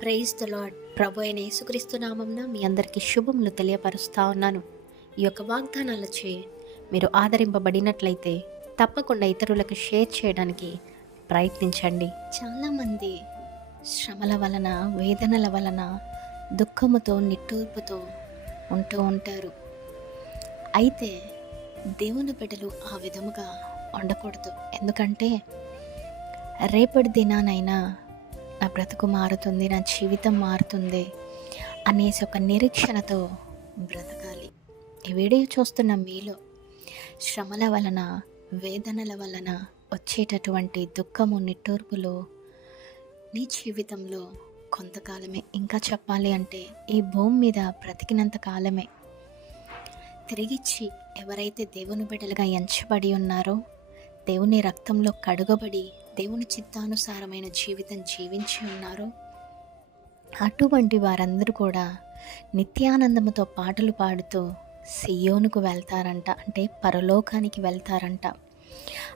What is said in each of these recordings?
Praise the lord. ప్రభు అయిన యేసుక్రీస్తు నామమున మీ అందరికీ శుభములు తెలియపరుస్తా ఉన్నాను. ఈ యొక్క వాగ్దానాలచే మీరు ఆదరింపబడినట్లయితే తప్పకుండా ఇతరులకు షేర్ చేయడానికి ప్రయత్నించండి. చాలామంది శ్రమల వలన, వేదనల వలన, దుఃఖముతో, నిట్టూర్పుతో ఉంటూ ఉంటారు. అయితే దేవుని బిడ్డలు ఆ విధముగా ఉండకూడదు. ఎందుకంటే రేపటి దినానైనా నా బ్రతుకు మారుతుంది, నా జీవితం మారుతుంది అనేసి ఒక నిరీక్షణతో బ్రతకాలి. ఈ వీడియో చూస్తున్న మీలో శ్రమల వలన, వేదనల వలన వచ్చేటటువంటి దుఃఖము, నిట్టూర్పులు నీ జీవితంలో కొంతకాలమే, ఇంకా చెప్పాలి అంటే ఈ భూమి మీద బ్రతికినంత కాలమే. తిరిగిచ్చి ఎవరైతే దేవుని బిడ్డలుగా ఎంచబడి ఉన్నారో, దేవుని రక్తంలో కడుగబడి దేవుని చిత్తానుసారమైన జీవితం జీవించి ఉన్నారో, అటువంటి వారందరూ కూడా నిత్యానందముతో పాటలు పాడుతూ సియోనుకు వెళ్తారంట, అంటే పరలోకానికి వెళ్తారంట.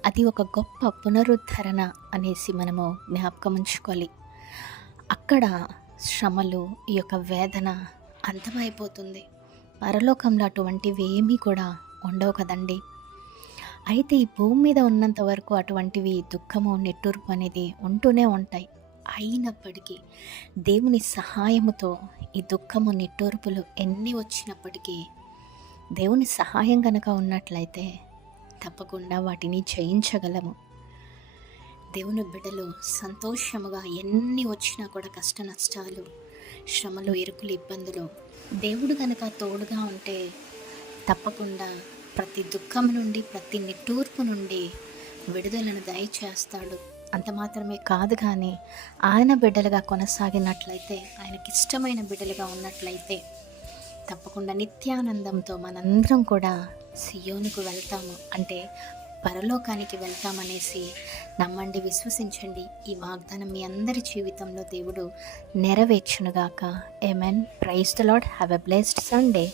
అది ఒక గొప్ప పునరుద్ధరణ అనేసి మనము జ్ఞాపకం ఉంచుకోవాలి. అక్కడ శ్రమలు, ఈ యొక్క వేదన అంతమైపోతుంది. పరలోకంలో అటువంటివి ఏమీ కూడా ఉండవు కదండి. అయితే ఈ భూమి మీద ఉన్నంత వరకు అటువంటివి దుఃఖము, నిట్టూర్పు అనేది ఉంటూనే ఉంటాయి. అయినప్పటికీ దేవుని సహాయముతో ఈ దుఃఖము, నిట్టూర్పులు ఎన్ని వచ్చినప్పటికీ దేవుని సహాయం కనుక ఉన్నట్లయితే తప్పకుండా వాటిని జయించగలము. దేవుని బిడ్డలు సంతోషముగా ఎన్ని వచ్చినా కూడా, కష్ట నష్టాలు, శ్రమలు, ఇరుకులు, ఇబ్బందులు, దేవుడు కనుక తోడుగా ఉంటే తప్పకుండా ప్రతి దుఃఖం నుండి, ప్రతి నిట్టూర్పు నుండి విడుదలను దయచేస్తాడు. అంత మాత్రమే కాదు, కానీ ఆయన బిడ్డలుగా కొనసాగినట్లయితే, ఆయనకి ఇష్టమైన బిడ్డలుగా ఉన్నట్లయితే తప్పకుండా నిత్యానందంతో మనందరం కూడా సియోనుకు వెళ్తాము, అంటే పరలోకానికి వెళ్తామనేసి నమ్మండి, విశ్వసించండి. ఈ వాగ్దానం మీ అందరి జీవితంలో దేవుడు నెరవేర్చునుగాక. Amen. Praise the Lord. Have a blessed Sunday.